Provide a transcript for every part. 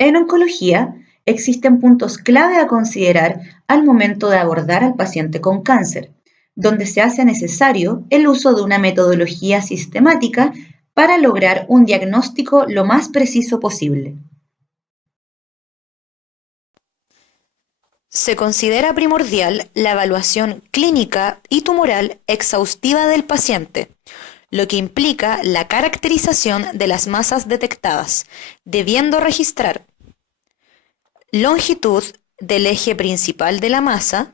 En oncología, existen puntos clave a considerar al momento de abordar al paciente con cáncer, donde se hace necesario el uso de una metodología sistemática para lograr un diagnóstico lo más preciso posible. Se considera primordial la evaluación clínica y tumoral exhaustiva del paciente, lo que implica la caracterización de las masas detectadas, debiendo registrar longitud del eje principal de la masa,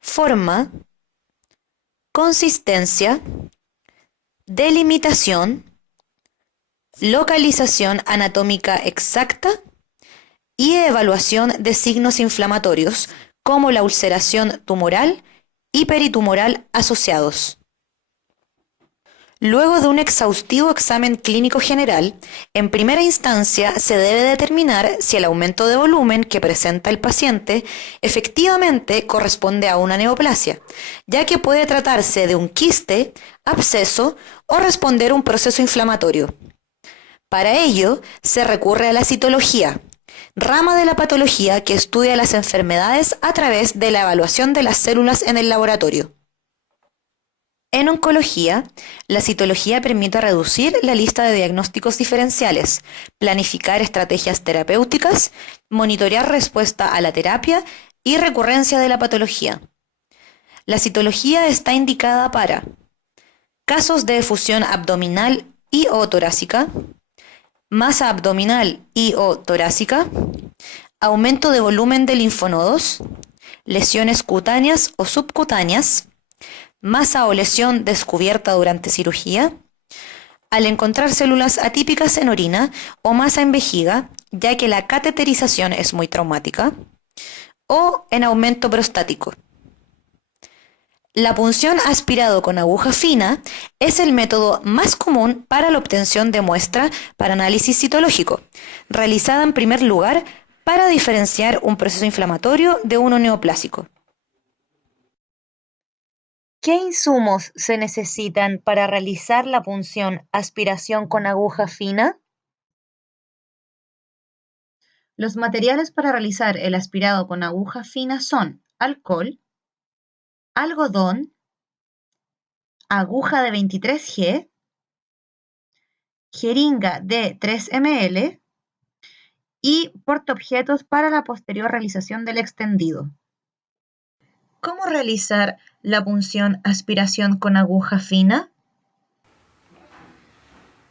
forma, consistencia, delimitación, localización anatómica exacta y evaluación de signos inflamatorios como la ulceración tumoral y peritumoral asociados. Luego de un exhaustivo examen clínico general, en primera instancia se debe determinar si el aumento de volumen que presenta el paciente efectivamente corresponde a una neoplasia, ya que puede tratarse de un quiste, absceso o responder a un proceso inflamatorio. Para ello, se recurre a la citología, rama de la patología que estudia las enfermedades a través de la evaluación de las células en el laboratorio. En oncología, la citología permite reducir la lista de diagnósticos diferenciales, planificar estrategias terapéuticas, monitorear respuesta a la terapia y recurrencia de la patología. La citología está indicada para casos de efusión abdominal y o torácica, masa abdominal y o torácica, aumento de volumen de linfonodos, lesiones cutáneas o subcutáneas, masa o lesión descubierta durante cirugía, al encontrar células atípicas en orina o masa en vejiga, ya que la cateterización es muy traumática, o en aumento prostático. La punción aspirado con aguja fina es el método más común para la obtención de muestra para análisis citológico, realizada en primer lugar para diferenciar un proceso inflamatorio de uno neoplásico. ¿Qué insumos se necesitan para realizar la punción aspiración con aguja fina? Los materiales para realizar el aspirado con aguja fina son alcohol, algodón, aguja de 23G, jeringa de 3 ml y portaobjetos para la posterior realización del extendido. ¿Cómo realizar la punción aspiración con aguja fina?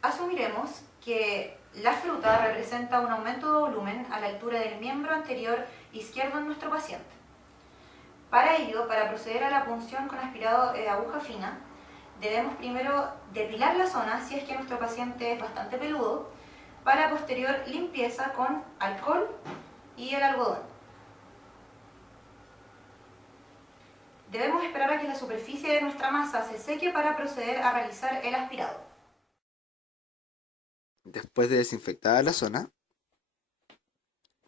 Asumiremos que la fruta representa un aumento de volumen a la altura del miembro anterior izquierdo en nuestro paciente. Para ello, para proceder a la punción con aspirado de aguja fina, debemos primero depilar la zona si es que nuestro paciente es bastante peludo, para posterior limpieza con alcohol y el algodón. Debemos esperar a que la superficie de nuestra masa se seque para proceder a realizar el aspirado. Después de desinfectada la zona,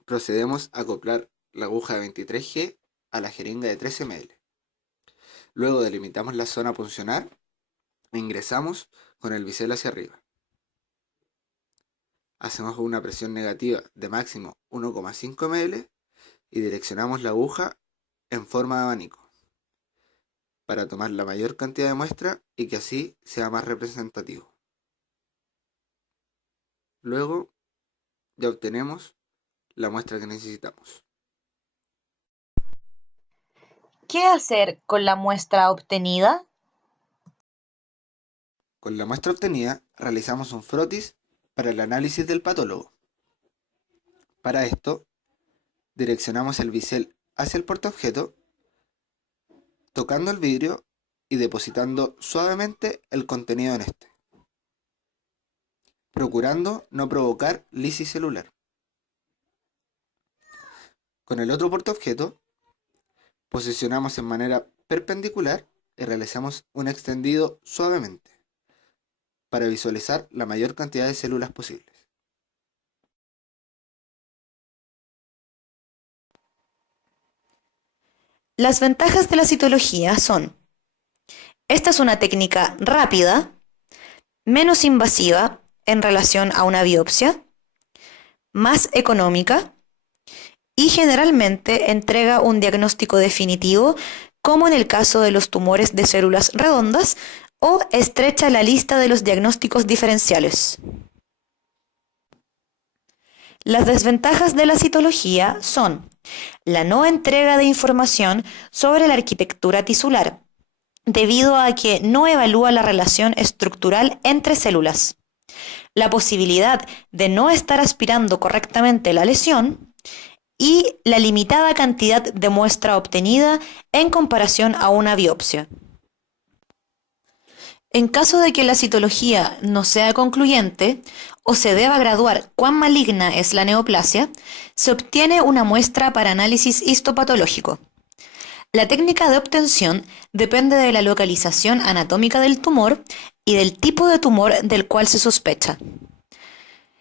procedemos a acoplar la aguja de 23G a la jeringa de 3 ml. Luego delimitamos la zona a puncionar e ingresamos con el bisel hacia arriba. Hacemos una presión negativa de máximo 1,5 ml y direccionamos la aguja en forma de abanico para tomar la mayor cantidad de muestra y que así sea más representativo. Luego ya obtenemos la muestra que necesitamos. ¿Qué hacer con la muestra obtenida? Con la muestra obtenida realizamos un frotis para el análisis del patólogo. Para esto, direccionamos el bisel hacia el portaobjeto, tocando el vidrio y depositando suavemente el contenido en este, procurando no provocar lisis celular. Con el otro portaobjeto, posicionamos en manera perpendicular y realizamos un extendido suavemente para visualizar la mayor cantidad de células posibles. Las ventajas de la citología son: esta es una técnica rápida, menos invasiva en relación a una biopsia, más económica y generalmente entrega un diagnóstico definitivo, como en el caso de los tumores de células redondas, o estrecha la lista de los diagnósticos diferenciales. Las desventajas de la citología son la no entrega de información sobre la arquitectura tisular, debido a que no evalúa la relación estructural entre células, la posibilidad de no estar aspirando correctamente la lesión y la limitada cantidad de muestra obtenida en comparación a una biopsia. En caso de que la citología no sea concluyente o se deba graduar cuán maligna es la neoplasia, se obtiene una muestra para análisis histopatológico. La técnica de obtención depende de la localización anatómica del tumor y del tipo de tumor del cual se sospecha.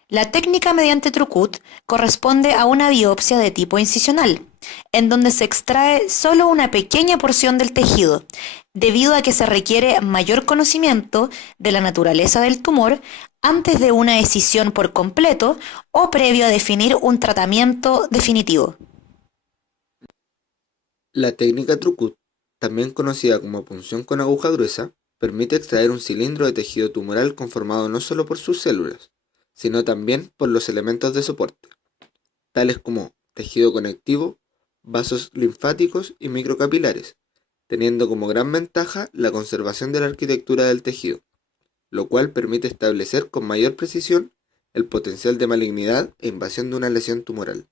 La técnica mediante Trucut corresponde a una biopsia de tipo incisional, en donde se extrae solo una pequeña porción del tejido, debido a que se requiere mayor conocimiento de la naturaleza del tumor antes de una escisión por completo o previo a definir un tratamiento definitivo. La técnica Trucut, también conocida como punción con aguja gruesa, permite extraer un cilindro de tejido tumoral conformado no solo por sus células, sino también por los elementos de soporte, tales como tejido conectivo, vasos linfáticos y microcapilares, teniendo como gran ventaja la conservación de la arquitectura del tejido, lo cual permite establecer con mayor precisión el potencial de malignidad e invasión de una lesión tumoral.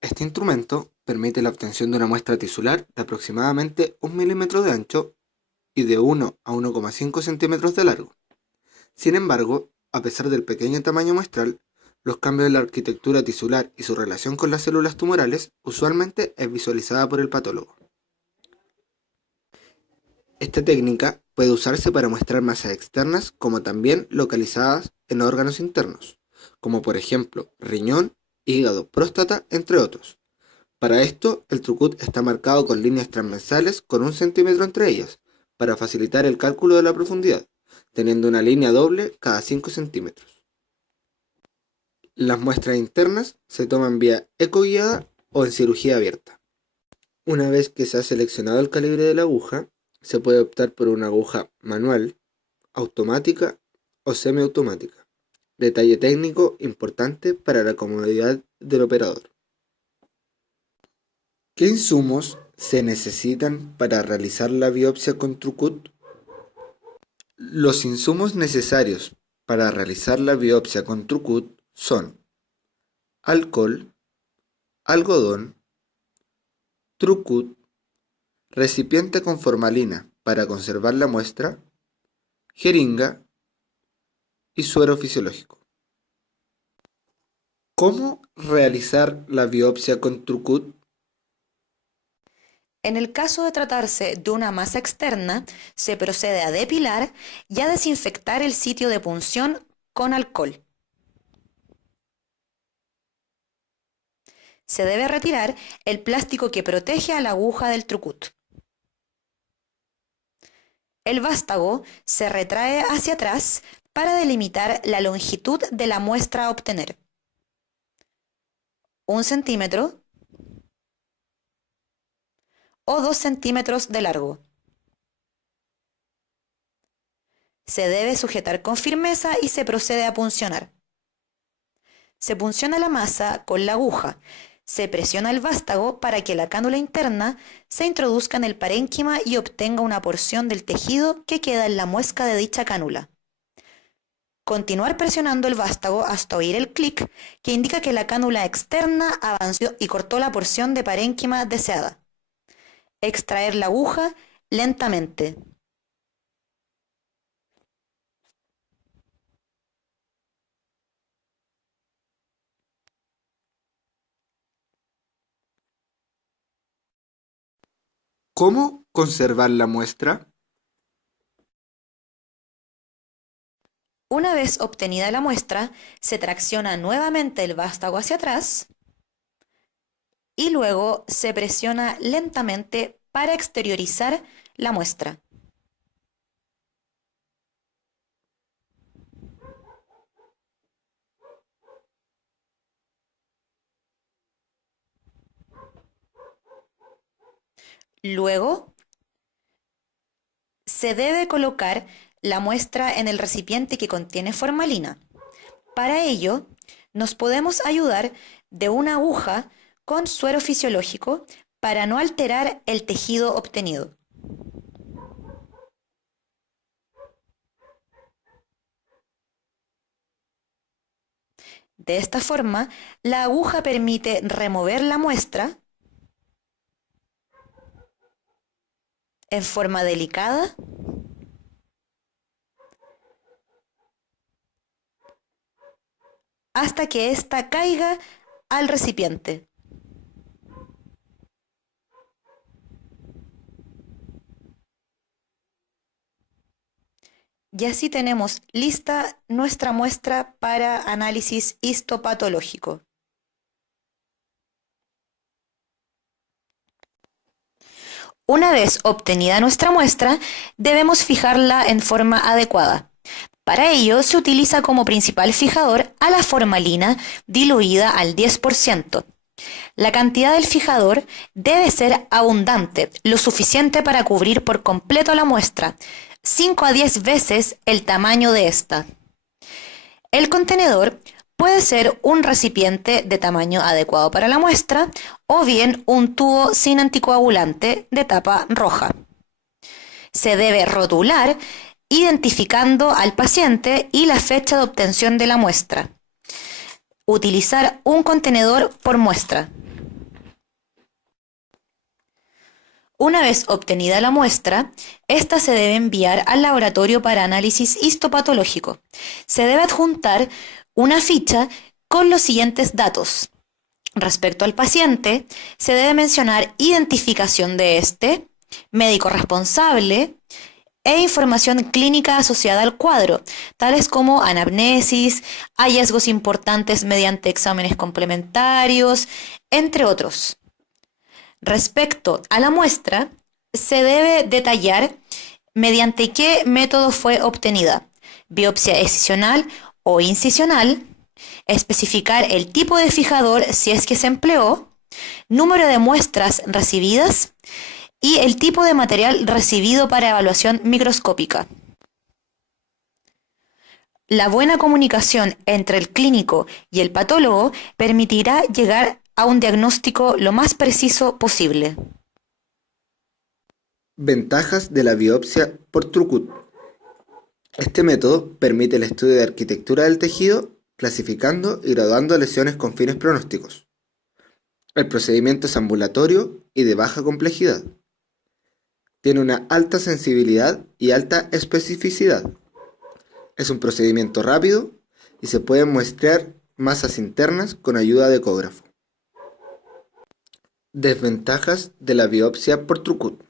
Este instrumento permite la obtención de una muestra tisular de aproximadamente 1 milímetro de ancho y de 1 a 1,5 centímetros de largo. Sin embargo, a pesar del pequeño tamaño muestral, los cambios en la arquitectura tisular y su relación con las células tumorales usualmente es visualizada por el patólogo. Esta técnica puede usarse para mostrar masas externas como también localizadas en órganos internos, como por ejemplo riñón, hígado, próstata, entre otros. Para esto, el Trucut está marcado con líneas transversales con 1 centímetro entre ellas, para facilitar el cálculo de la profundidad, teniendo una línea doble cada 5 centímetros. Las muestras internas se toman vía ecoguiada o en cirugía abierta. Una vez que se ha seleccionado el calibre de la aguja, se puede optar por una aguja manual, automática o semiautomática. Detalle técnico importante para la comodidad del operador. ¿Qué insumos se necesitan para realizar la biopsia con Trucut? Los insumos necesarios para realizar la biopsia con Trucut son alcohol, algodón, Trucut, recipiente con formalina para conservar la muestra, jeringa y suero fisiológico. ¿Cómo realizar la biopsia con Trucut? En el caso de tratarse de una masa externa, se procede a depilar y a desinfectar el sitio de punción con alcohol. Se debe retirar el plástico que protege a la aguja del Trucut. El vástago se retrae hacia atrás para delimitar la longitud de la muestra a obtener. 1 centímetro o 2 centímetros de largo. Se debe sujetar con firmeza y se procede a puncionar. Se punciona la masa con la aguja. Se presiona el vástago para que la cánula interna se introduzca en el parénquima y obtenga una porción del tejido que queda en la muesca de dicha cánula. Continuar presionando el vástago hasta oír el clic que indica que la cánula externa avanzó y cortó la porción de parénquima deseada. Extraer la aguja lentamente. ¿Cómo conservar la muestra? Una vez obtenida la muestra, se tracciona nuevamente el vástago hacia atrás y luego se presiona lentamente para exteriorizar la muestra. Luego, se debe colocar la muestra en el recipiente que contiene formalina. Para ello, nos podemos ayudar de una aguja con suero fisiológico para no alterar el tejido obtenido. De esta forma, la aguja permite remover la muestra en forma delicada hasta que ésta caiga al recipiente. Y así tenemos lista nuestra muestra para análisis histopatológico. Una vez obtenida nuestra muestra, debemos fijarla en forma adecuada. Para ello, se utiliza como principal fijador a la formalina diluida al 10%. La cantidad del fijador debe ser abundante, lo suficiente para cubrir por completo la muestra, 5 a 10 veces el tamaño de esta. El contenedor puede ser un recipiente de tamaño adecuado para la muestra o bien un tubo sin anticoagulante de tapa roja. Se debe rotular identificando al paciente y la fecha de obtención de la muestra. Utilizar un contenedor por muestra. Una vez obtenida la muestra, esta se debe enviar al laboratorio para análisis histopatológico. Se debe adjuntar una ficha con los siguientes datos. Respecto al paciente, se debe mencionar identificación de este, médico responsable e información clínica asociada al cuadro, tales como anamnesis, hallazgos importantes mediante exámenes complementarios, entre otros. Respecto a la muestra, se debe detallar mediante qué método fue obtenida, biopsia excisional o incisional, especificar el tipo de fijador si es que se empleó, número de muestras recibidas y el tipo de material recibido para evaluación microscópica. La buena comunicación entre el clínico y el patólogo permitirá llegar a un diagnóstico lo más preciso posible. Ventajas de la biopsia por Trucut. Este método permite el estudio de arquitectura del tejido, clasificando y graduando lesiones con fines pronósticos. El procedimiento es ambulatorio y de baja complejidad. Tiene una alta sensibilidad y alta especificidad. Es un procedimiento rápido y se pueden muestrear masas internas con ayuda de ecógrafo. Desventajas de la biopsia por Trucut.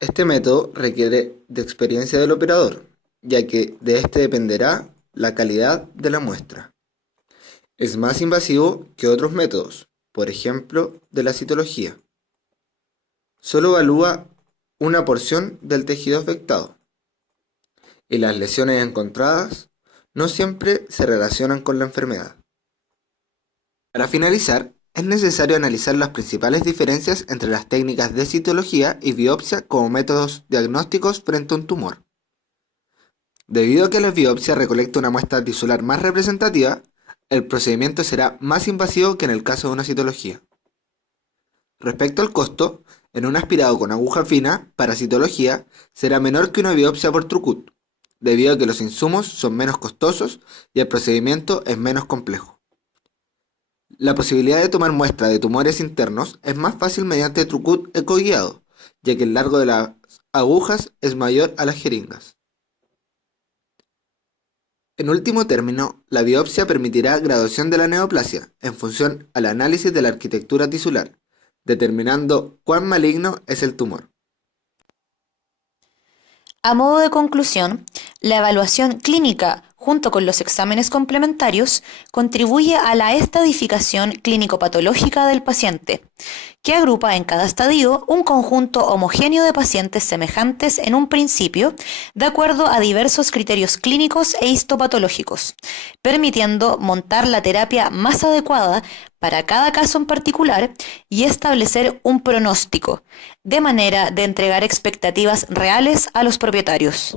Este método requiere de experiencia del operador, ya que de este dependerá la calidad de la muestra. Es más invasivo que otros métodos, por ejemplo, de la citología. Solo evalúa una porción del tejido afectado, y las lesiones encontradas no siempre se relacionan con la enfermedad. Para finalizar, es necesario analizar las principales diferencias entre las técnicas de citología y biopsia como métodos diagnósticos frente a un tumor. Debido a que la biopsia recolecta una muestra tisular más representativa, el procedimiento será más invasivo que en el caso de una citología. Respecto al costo, en un aspirado con aguja fina, para citología, será menor que una biopsia por Trucut, debido a que los insumos son menos costosos y el procedimiento es menos complejo. La posibilidad de tomar muestra de tumores internos es más fácil mediante Trucut ecoguiado, ya que el largo de las agujas es mayor a las jeringas. En último término, la biopsia permitirá graduación de la neoplasia en función al análisis de la arquitectura tisular, determinando cuán maligno es el tumor. A modo de conclusión, la evaluación clínica junto con los exámenes complementarios, contribuye a la estadificación clínico-patológica del paciente, que agrupa en cada estadio un conjunto homogéneo de pacientes semejantes en un principio, de acuerdo a diversos criterios clínicos e histopatológicos, permitiendo montar la terapia más adecuada para cada caso en particular y establecer un pronóstico, de manera de entregar expectativas reales a los propietarios.